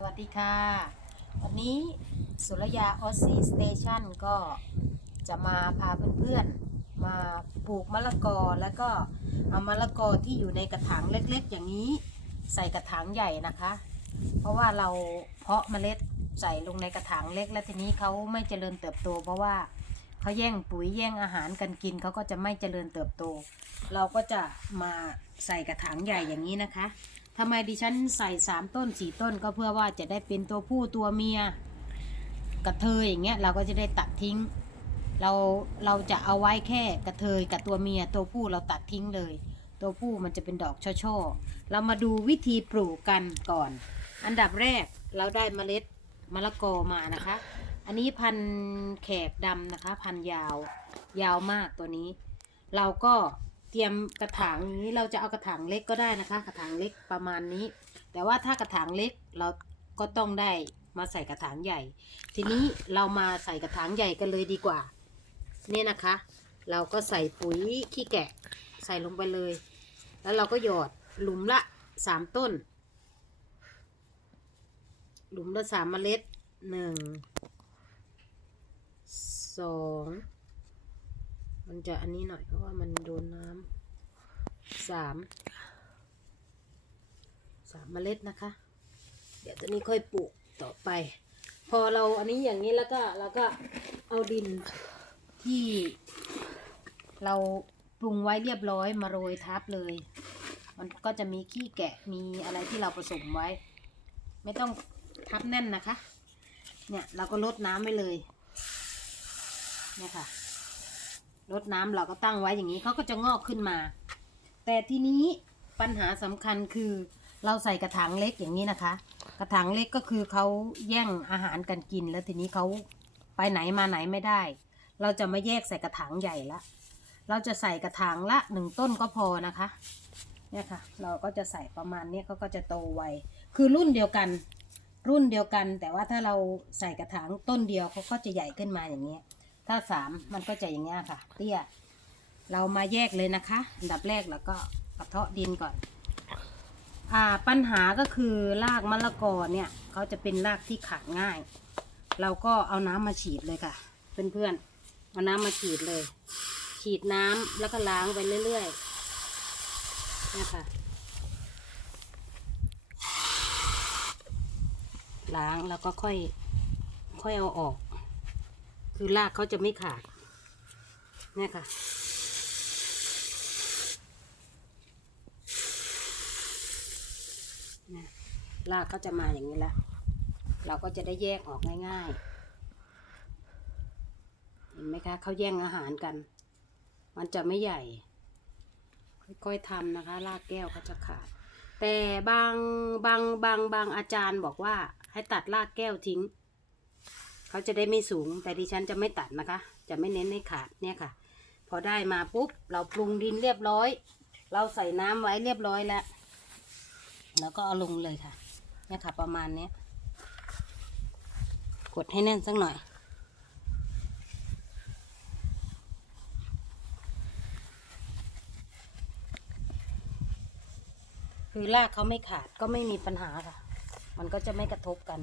สวัสดีค่ะ วันนี้สุรยาออซี่สเตชันก็จะมาพาเพื่อนๆ มาปลูกมะละกอแล้วก็เอามะละกอที่อยู่ในกระถางเล็กๆ อย่างนี้ใส่กระถางใหญ่นะคะ เพราะว่าเราเพาะเมล็ดใส่ลงในกระถางเล็ก แล้วทีนี้เขาไม่เจริญเติบโต เพราะว่าเขาแย่งปุ๋ยแย่งอาหารกันกินเขาก็จะไม่เจริญเติบโต เราก็จะมาใส่กระถางใหญ่อย่างนี้นะคะ ทำไมดิฉันใส่สามต้นสี่ต้นก็เพื่อว่าจะได้เป็นตัวผู้ตัวเมียกระเทยอย่างเงี้ยเราก็จะได้ตัดทิ้ง เราเราจะเอาไว้แค่กระเทยกับตัวเมียตัวผู้เราตัดทิ้งเลย ตัวผู้มันจะเป็นดอกช่อๆเรามาดูวิธีปลูกกันก่อน อันดับแรกเราได้เมล็ดมะละกอมานะคะ อันนี้พันแขกดำนะคะ พันยาว ยาวมากตัวนี้ เราก็ เตรียมกระถางนี้เราจะเอากระถางเล็กก็ได้นะคะ กระถางเล็กประมาณนี้ แต่ว่าถ้ากระถางเล็กเราก็ต้องได้มาใส่กระถางใหญ่ ทีนี้เรามาใส่กระถางใหญ่กันเลยดีกว่า เนี่ยนะคะ เราก็ใส่ปุ๋ยขี้แกะใส่ลงไปเลย แล้วเราก็หยอดหลุมละสามต้น หลุมละสามเมล็ดหนึ่งสอง มันจะอันนี้หน่อยเพราะว่ามันโดนน้ำสามสามเมล็ดนะคะ เดี๋ยวตัวนี้ค่อยปลูกต่อไป พอเราอันนี้อย่างนี้แล้วก็เราก็เอาดินที่เราปรุงไว้เรียบร้อยมาโรยทับเลย มันก็จะมีขี้แกะมีอะไรที่เราผสมไว้ ไม่ต้องทับแน่นนะคะ เนี่ยเราก็ลดน้ำไว้เลย เนี่ยค่ะ ลดน้ำเราก็ตั้งไว้อย่างนี้เขาก็จะงอกขึ้นมา แต่ทีนี้ปัญหาสำคัญคือเราใส่กระถางเล็กอย่างนี้นะคะ กระถางเล็กก็คือเขาแย่งอาหารกันกิน แล้วทีนี้เขาไปไหนมาไหนไม่ได้ เราจะไม่แยกใส่กระถางใหญ่ละเราจะใส่กระถางละหนึ่งต้นก็พอนะคะเนี่ยค่ะ เราก็จะใส่ประมาณเนี้ยเขาก็จะโตไวคือรุ่นเดียวกัน รุ่นเดียวกัน แต่ว่าถ้าเราใส่กระถางต้นเดียวเขาก็จะใหญ่ขึ้นมาอย่างเงี้ย ถ้าสามมันก็จะอย่างเงี้ยค่ะ เตี้ย เรามาแยกเลยนะคะ อันดับแรกแล้วก็กระเทาะดินก่อน อ่าปัญหาก็คือรากมะละกอเนี่ยเขาจะเป็นรากที่ขาดง่าย เราก็เอาน้ำมาฉีดเลยค่ะ เพื่อนๆเอาน้ำมาฉีดเลย ฉีดน้ำแล้วก็ล้างไปเรื่อยๆเนี่ยค่ะล้างแล้วก็ค่อย ค่อยเอาออก คือรากเขาจะไม่ขาดเนี่ยค่ะ รากก็จะมาอย่างนี้ละ เราก็จะได้แยกออกง่ายๆ เห็นไหมคะเขาแย่งอาหารกัน มันจะไม่ใหญ่ ค่อยๆทำนะคะ รากแก้วเขาจะขาด แต่บางบางบางบางอาจารย์บอกว่าให้ตัดรากแก้วทิ้ง เขาจะได้ไม่สูง แต่ดิฉันจะไม่ตัดนะคะ จะไม่เน้นให้ขาดเนี่ยค่ะ พอได้มาปุ๊บ เราปรุงดินเรียบร้อย เราใส่น้ำไว้เรียบร้อยแล้ว แล้วก็เอาลงเลยค่ะ เนี่ยค่ะ ประมาณเนี้ยกดให้แน่นสักหน่อย คือรากเขาไม่ขาดก็ไม่มีปัญหาค่ะ มันก็จะไม่กระทบกัน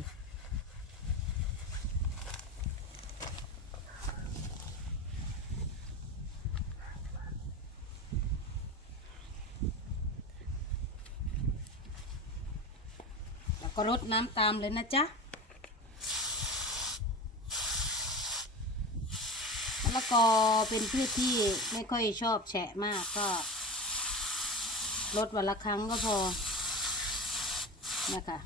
ก็รดน้ำตามเลยนะจ๊ะมะละกอเป็นพืชที่ไม่ค่อยชอบแฉะมากก็ลดวันละครั้งก็พอนะคะ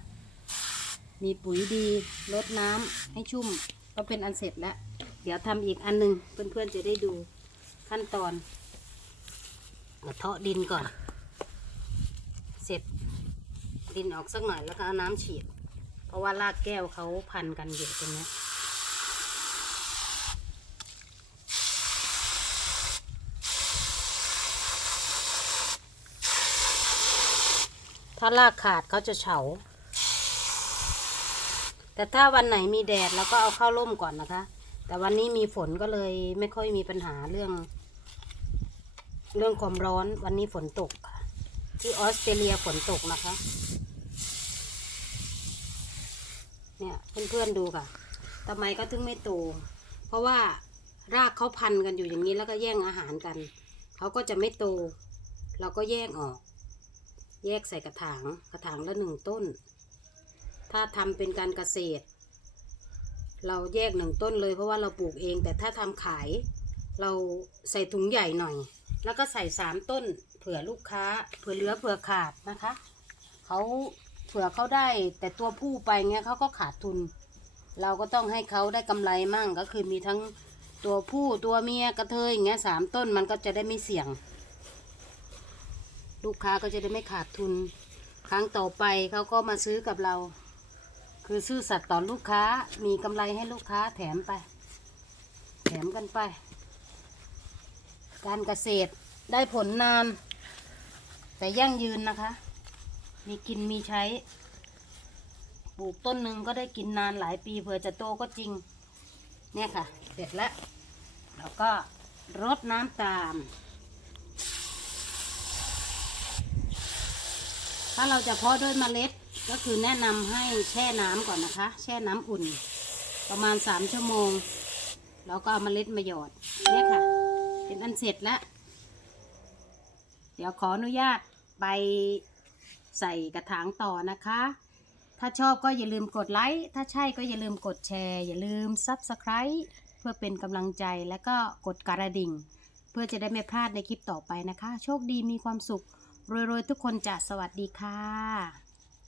มีปุ๋ยดีลดน้ำให้ชุ่มก็เป็นอันเสร็จแล้ว เดี๋ยวทำอีกอันหนึ่งเพื่อนๆจะได้ดูขั้นตอนเทาะดินก่อน เสร็จ ดินออกสักหน่อยแล้วก็เอาน้ำฉีด เพราะว่ารากแก้วเขาพันกันอยู่ตรงนี้ถ้ารากขาดเขาจะเฉา แต่ถ้าวันไหนมีแดดเราก็เอาเข้าร่มก่อนนะคะ แต่วันนี้มีฝนก็เลยไม่ค่อยมีปัญหาเรื่อง เรื่องความร้อน วันนี้ฝนตก ที่ออสเตรเลียฝนตกนะคะ เนี่ยเพื่อนๆดูค่ะทำไมก็ถึงไม่โต เพราะว่ารากเขาพันกันอยู่อย่างนี้แล้วก็แย่งอาหารกัน เขาก็จะไม่โต เราก็แยกออก แยกใส่กระถาง กระถางละหนึ่งต้น ถ้าทำเป็นการเกษตร เราแยกหนึ่งต้นเลย เพราะว่าเราปลูกเอง แต่ถ้าทำขาย เราใส่ถุงใหญ่หน่อย แล้วก็ใส่สามต้น เผื่อลูกค้า เผื่อเหลือเผื่อขาดนะคะ เขา เผื่อเขาได้ แต่ตัวผู้ไปเงี้ยเขาก็ขาดทุน เราก็ต้องให้เขาได้กำไรมั่งก็คือมีทั้งตัวผู้ตัวเมียกระเทยอย่างเงี้ยสามต้นมันก็จะได้ไม่เสี่ยง ลูกค้าก็จะได้ไม่ขาดทุน ครั้งต่อไปเขาก็มาซื้อกับเรา คือซื่อสัตย์ต่อลูกค้ามีกำไรให้ลูกค้าแถมไป แถมกันไป การเกษตรได้ผลนาน แต่ยั่งยืนนะคะ มีกินมีใช้ ปลูกต้นหนึ่งก็ได้กินนานหลายปีเผื่อจะโตก็จริง เนี่ยค่ะ เสร็จแล้วแล้วก็รดน้ำตามถ้าเราจะเพาะด้วยเมล็ดก็คือแนะนำให้แช่น้ำก่อนนะคะ แช่น้ำอุ่น ประมาณสามชั่วโมง แล้วก็เอาเมล็ดมาหยอดเนี่ยค่ะ เป็นอันเสร็จแล้ว เดี๋ยวขออนุญาตไป ใส่กระถางต่อนะคะ ถ้าชอบก็อย่าลืมกดไลค์ ถ้าใช่ก็อย่าลืมกดแชร์ อย่าลืม Subscribe เพื่อเป็นกำลังใจและก็กดกระดิ่ง เพื่อจะได้ไม่พลาดในคลิปต่อไปนะคะ โชคดีมีความสุขรวยๆทุกคนจะสวัสดีค่ะ